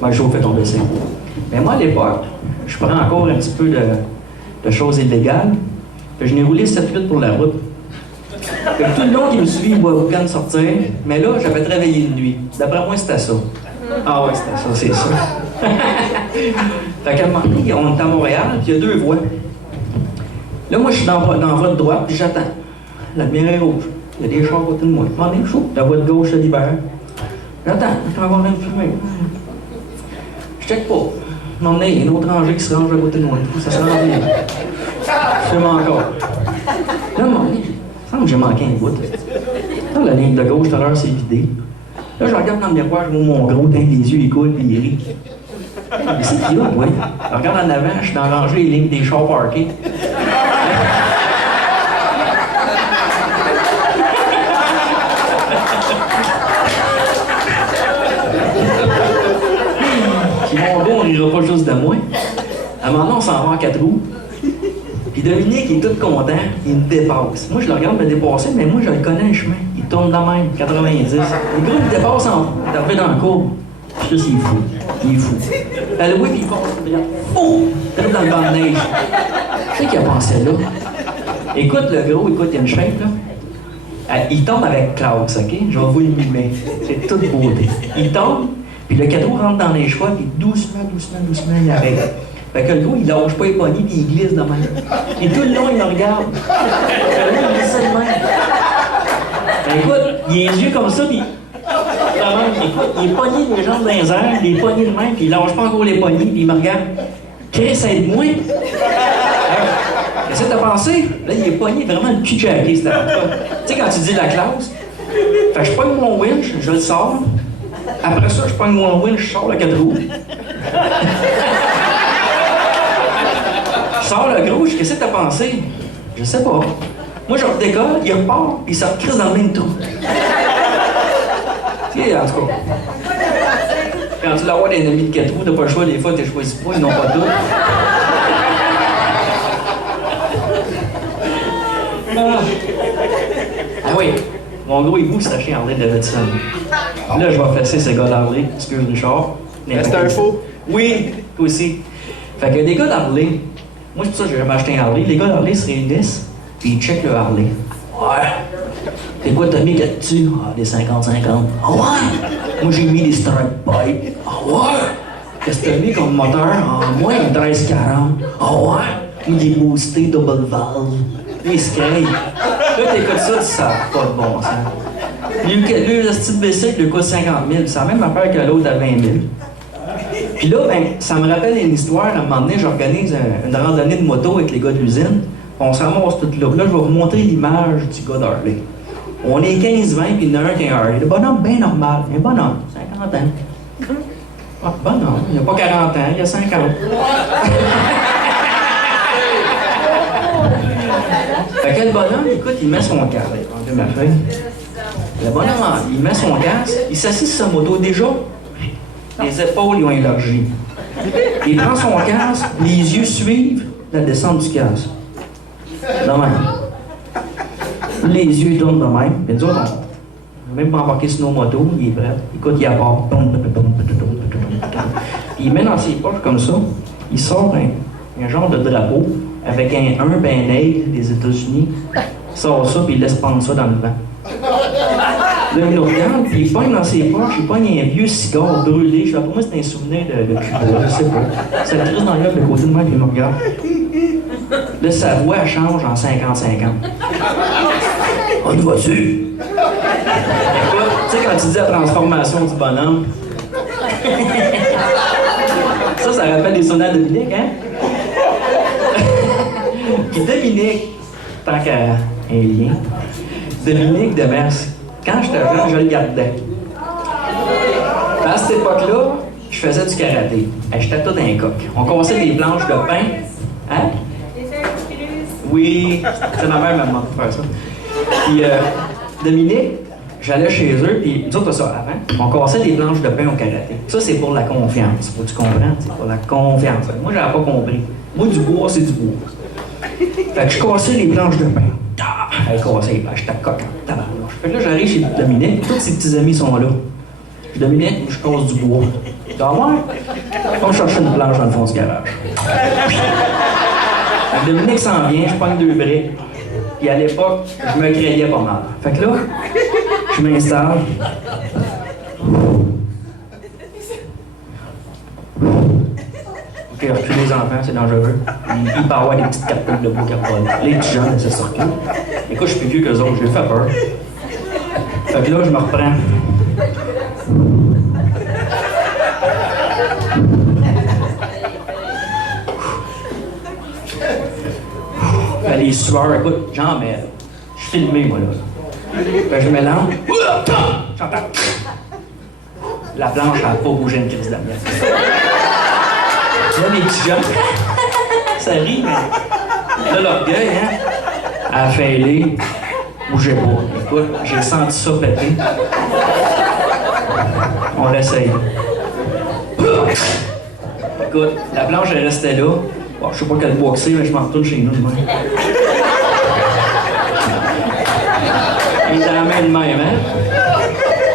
Ben, je fais tomber ça. Mais moi, à l'époque, je prends encore un petit peu de choses illégales. Puis je n'ai roulé 7-8 pour la route. Fait que tout le long qui me suit, il voit aucun sortir. Mais là, j'avais travaillé de nuit. D'après moi, c'était ça. Ah ouais, c'était ça, c'est ça. Fait qu'à un moment donné, on est à Montréal, puis il y a 2 voies. Là, moi, je suis dans la voie de droite, puis j'attends. La lumière est rouge. Il y a des chars à côté de moi. Je m'en ai chaud. La voie de gauche se libère. J'attends. Je vais avoir une fumée. Je check pas. À un moment donné, il y a une autre rangée qui se range à côté de moi. Ça se rend bien. Je fume encore. Là, à un moment donné, il semble que j'ai manqué un bout. Là, la ligne de gauche, tout à l'heure, c'est vidé. Là, je regarde dans le miroir, je vois mon gros, les yeux, il coule, puis il rit. Mais c'est qui là, oui? Je regarde en avant, je suis dans la rangée, les lignes des chars parkés. Puis mon gars, on n'ira pas juste de moi. À un moment donné, on s'en va en 4 roues. Puis Dominique, il est tout content, il me dépasse. Moi, je le regarde me dépasser, mais moi, je le connais le chemin. Il tourne de même, 90. Le gars, il me dépasse il est arrivé dans le cours. Je sais, il est fou. Il est fou. Elle oui, puis il passe. Oh! Il est dans le banc de neige. Tu sais qu'il a pensé là. Écoute, le gros, écoute, il y a une shape, là. Il tombe avec Klaus, OK? Je vais vous le mimer. C'est toute beauté. Il tombe, puis le cadeau rentre dans les cheveux, puis doucement, il arrête. Fait que le gars, il lâche pas les poignets, puis il glisse de même. Et tout le long, il le regarde. Il glisse de même. Écoute, il a les yeux comme ça, puis... Écoute, il est pogné les jambes dans les airs, il est pogné de même, puis il lâche pas encore les poignets, puis il me regarde. Chris, aide-moi! Qu'est-ce que t'as pensé? Là, il est pogné vraiment le cul jacké, c'était pas. Tu sais, quand tu dis la classe, fait que je pogne mon winch, je le sors. Après ça, je pogne mon winch, je sors le 4 roues. Je sors le gros, qu'est-ce que t'as pensé? Je sais pas. Moi, je redécolle, il repart, puis il se recrise dans le même trou. Tu sais, en tout cas. Quand tu dois avoir des amis de 4 roues, t'as pas le choix, des fois, t'es choisi pas, ils n'ont pas tout. Ah oui, mon gros hibou, c'est acheté Harley Davidson. Là, je vais fesser ce gars d'Harley. Excuse Richard. C'est un faux. Oui, aussi. Fait que des gars d'Harley, moi, c'est pour ça que j'ai jamais acheté un Harley. Les gars d'Harley se réunissent, puis ils checkent le Harley. Ouais. C'est quoi t'as mis là-dessus? Ah, des 50-50. Ah ouais? Moi, j'ai mis des strike bikes. Ah ouais? Qu'est-ce que t'as mis comme moteur? Ah, moi, un 1340. Ah ouais? Moi, des boostés double valve. Les sky. Là, t'écoutes ça, tu sais, pas de bon sens. Le petit bicycle, lui coûte 50 000. C'est la même affaire que l'autre à 20 000. Puis là, ben, ça me rappelle une histoire. À un moment donné, j'organise une randonnée de moto avec les gars de l'usine. On se ramasse tout là. Là, je vais vous montrer l'image du gars d'Harley. On est 15-20, puis il y en a un qui a un Harley. Le bonhomme bien normal. Un bonhomme, 50 ans. Ah, bonhomme, il n'a pas 40 ans, il a 50. Fait que le bonhomme, écoute, il met son casque. J'ai ma feuille. Le bonhomme, il met son casque, il s'assied sur sa moto. Déjà, les épaules, ils ont élargi. Il prend son casque, les yeux suivent la descente du casque. De même. Les yeux tournent de même. Puis nous autres, on n'a même pas embarqué sur nos motos, il est prêt. Écoute, il part. Puis il met dans ses poches comme ça, il sort un genre de drapeau avec un ben aigle des États-Unis. Il sort ça, puis il laisse prendre ça dans le vent. Là, il nous regarde, puis il pogne dans ses poches, il pogne un vieux cigare brûlé. Je sais pas, pour moi, c'est un souvenir de Cuba, je sais pas. Ça le triste dans l'œil de côté de moi, puis il me regarde. Là, sa voix, elle change en 50-50. On y va-tu? Tu sais, quand tu dis la transformation du bonhomme, ça rappelle des sonnaires de Dominique, hein? Puis Dominique, tant qu'un lien, Dominique Demers, quand j'étais jeune, je le gardais. À cette époque-là, je faisais du karaté. J'étais tout un coq. On cassait des planches de pain. Hein? Oui, c'est ma mère m'a demandé de faire ça. Puis Dominique, j'allais chez eux, puis nous autres, ça, avant, on cassait des planches de pain au karaté. Ça, c'est pour la confiance. Faut que tu comprennes, c'est pour la confiance. Moi, j'avais pas compris. Moi, du bois, c'est du bois. Fait que je cassais les planches de pain. Elle cassait les planches, j'étais coq en tabarnouche. Fait que là, j'arrive chez Dominique, tous ses petits amis sont là. Puis Dominique, je casse du bois. Ah ouais? On va chercher une planche dans le fond du garage. Fait que Dominique s'en vient, je pogne 2 briques. Puis à l'époque, je me crayais pas mal. Fait que là, je m'installe. OK, recule les enfants, c'est dangereux. Il peut avoir des petites catapultes de beau carbone. Les petits gens, c'est ça. Écoute, je suis plus vieux qu'eux autres, j'ai fait peur. Fait que là, je me reprends. Les sueurs, écoute, j'en mets. Je suis filmé, moi, là. Fait que je me lance. J'entends. La planche, elle n'a pas bougé une crise d'amiante. Là, mes petits gens, ça rit, mais là, l'orgueil, hein, a failli, bougeait pas. Écoute, j'ai senti ça péter. On l'essaye. Écoute, la planche, elle restait là. Bon, je sais pas quel bois que c'est, mais je m'en retourne chez nous demain. Il est à la main de même, hein?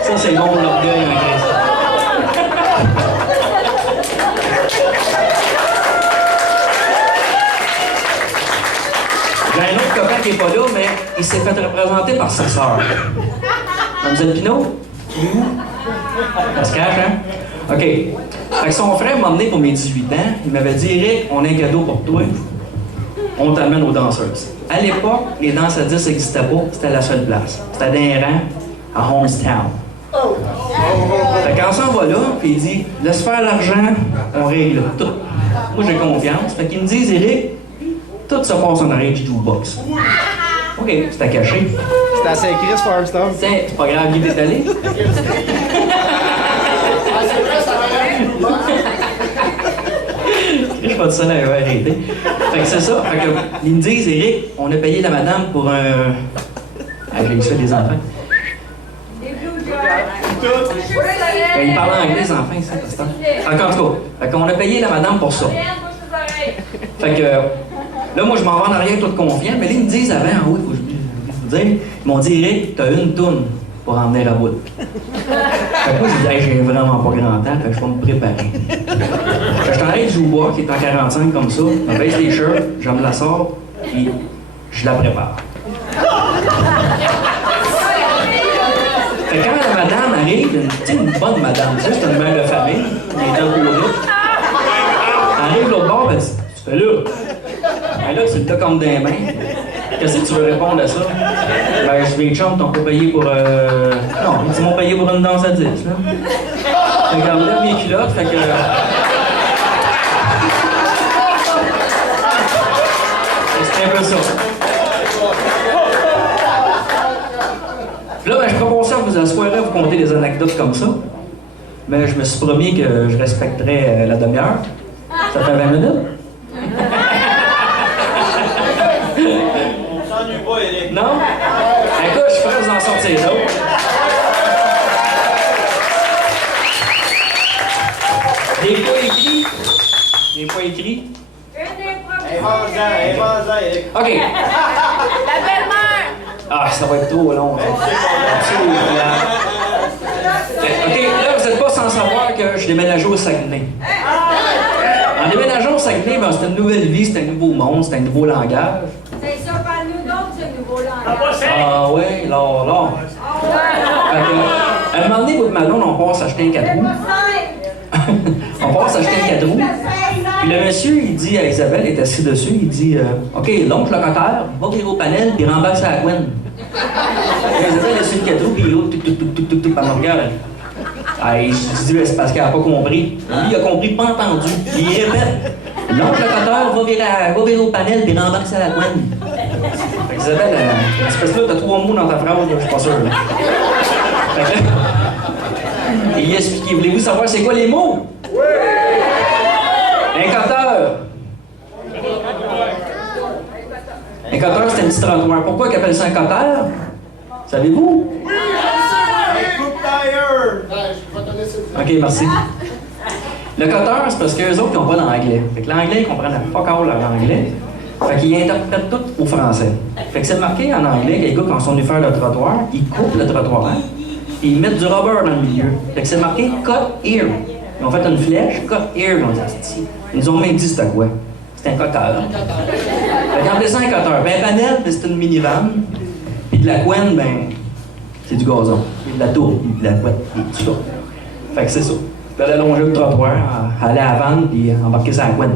Ça, c'est bon, l'orgueil en Christ. J'ai un autre copain qui n'est pas là, mais il s'est fait représenter par sa sœur. Mademoiselle Pinault? Ça se cache, hein? OK. Fait que son frère m'a emmené pour mes 18 ans. Il m'avait dit, Eric, on a un cadeau pour toi. On t'amène aux danseuses. À l'époque, les danses à 10 n'existaient pas. C'était la seule place. C'était d'un rang à Homestown. Fait qu'on s'en va là, puis il dit, laisse faire l'argent, on règle tout. Moi, j'ai confiance. Fait qu'ils me disent, Eric, tout se passe en arrière du jukebox. OK, c'était caché. C'était assez écrit, Farmstone. C'est pas grave, il est allé. Je suis pas de ça, là, il va arrêter. Fait que c'est ça. Fait que, ils me disent, Eric, on a payé la madame pour un. Ah, j'ai eu ça des enfants. Ils parlent anglais, les enfants, ici, c'est ça. En tout cas, fait qu'on a payé la madame pour ça. Fait que, là, moi, je m'en vais en arrière tout confiant, mais là, ils me disent avant, en haut, il faut que je vous dise, ils m'ont dit, Eric, t'as une toune pour emmener la boule. Fait que moi, je dis, hey, j'ai vraiment pas grand temps, fait que je vais me préparer. Fait que je t'enlève du bois qui est en 45 comme ça, je baisse les shirts, je me la sors, puis je la prépare. Fait que quand la madame arrive, une bonne madame, tu sais, c'est une mère de famille, qui est dans le bois. Elle arrive l'autre bord, elle dit, tu fais là. Ben là, tu le tas comme des mains. Qu'est-ce que tu veux répondre à ça? Ben, je mes chums t'ont pas payé pour. Non, ils m'ont payé pour une danse à 10, là. Fait que là, mes culottes, fait que. C'était un peu ça. Puis là, ben, je proposais à vous asseoir à vous conter des anecdotes comme ça. Mais je me suis promis que je respecterais la demi-heure. Ça fait 20 minutes? Non? Écoute, je suis prêt à vous en sortir d'autres. Des fois écrits. Des fois écrits. OK. La belle-mère! Ah, ça va être trop long. Absolument. OK, là, vous n'êtes pas sans savoir que je déménageais au Saguenay. En déménageant au Saguenay, ben, c'était une nouvelle vie, c'était un nouveau monde, c'était un nouveau langage. C'est ça, parle-nous donc ce nouveau langage. Ah oui, là. Fait que, à un moment donné, votre madame, on passe acheter un 4 roues. On passe acheter un 4 roues. Puis le monsieur, il dit à Isabelle, elle est assise dessus, il dit OK, l'oncle locataire, va virer au panel, puis remballe sa couenne. Isabelle est sur le 4 roues, puis il roule, tout, par mon regard. Ah, il se dit, c'est parce qu'elle n'a pas compris. Lui, il a compris, pas entendu. Il répète l'oncle locataire va virer au panel, puis remballe sa couenne. Fait que Isabelle, parce que là, t'as 3 mots dans ta phrase, je suis pas sûr. Là. Fait que, il a expliqué, voulez-vous savoir c'est quoi les mots? Oui! Un coteur. Un coteur, c'est un petit trottoir. Pourquoi ils appellent ça un coteur? Savez-vous? Oui! OK, merci. Le coteur, c'est parce qu'eux autres, ils n'ont pas d'anglais. Fait que l'anglais, ils comprennent pas encore leur anglais. Fait qu'ils interprètent tout au français. Fait que c'est marqué en anglais que les gars, quand ils sont venus faire le trottoir, ils coupent le trottoir, et ils mettent du rubber dans le milieu. Fait que c'est marqué cut here. Ils Ils ont fait une flèche, cut here, ils ont dit, asti. Ils nous ont même dit c'était quoi. C'était un cutter. Fait qu'ils ont appelé ça un cutter. Ben, un panel, ben, c'est une minivan. Puis de la couenne, ben, c'est du gazon. Puis de la tour, puis de la couette, puis tout ça. Fait que c'est ça. Tu peux aller allonger le trottoir, aller à la vanne, puis embarquer sur la couenne.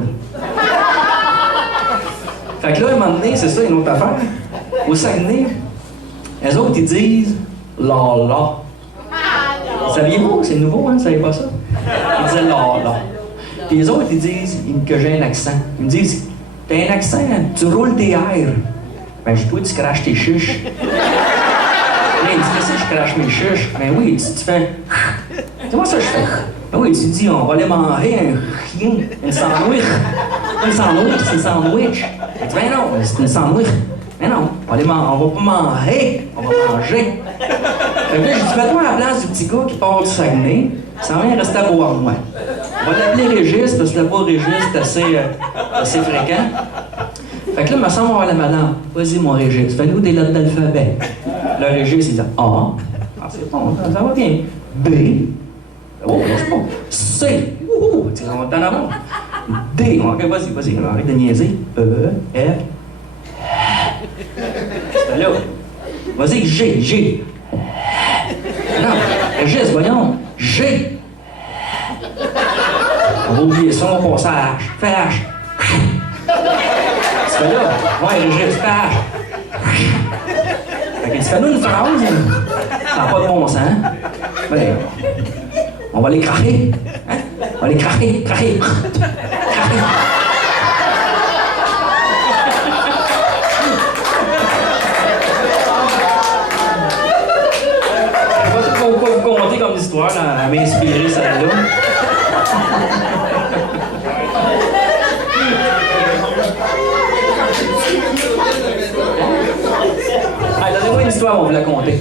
Fait que là, à un moment donné, c'est ça, une autre affaire. Au Saguenay, eux autres, ils disent « la la ». Saviez-vous? C'est nouveau, hein? Vous savez pas ça? Ils disaient « la la ». Puis les autres, ils disent que j'ai un accent. Ils me disent « T'as un accent, tu roules tes airs. » Ben, je dis « Toi, tu craches tes chuches. » Là, il dit « Qu'est-ce que je crache mes chuches? » Ben oui, tu fais « Comment ça je fais? » Ben oui, tu dis « On va aller manger un chien, un sandwich. » Un sandwich, c'est un sandwich. Ben, tu dis « Ben non, c'est un sandwich. » Mais non, on va pas manger, on va manger. Fait que là, j'ai dit, fais-toi à la place du petit gars qui part du Saguenay, ça vient rester à Beauharnois. On va l'appeler Régis, parce que là-bas, Régis, c'est assez fréquent. Fait que là, il me semble avoir la madame. Vas-y, mon Régis, fais-nous des lettres d'alphabet. Là, Régis, il dit A. Ah, c'est bon, ça va bien. B. Oh, c'est bon. C. Ouh, tu vas t'en avant. D. Ok, vas-y, arrête de niaiser. E. F. Là, vas-y, G. Non, Régis, voyons, G. On va oublier ça, on va passer à H. Fais H. C'est là, ouais, Régis, fais H. Fait que tu fais-nous une phrase, ça n'a pas de bon sens. Ben, on va les cracher. Hein? On va les cracher. Comme histoire, là, à m'inspirer celle-là. Allez, donnez-moi une histoire, on va vous la conter.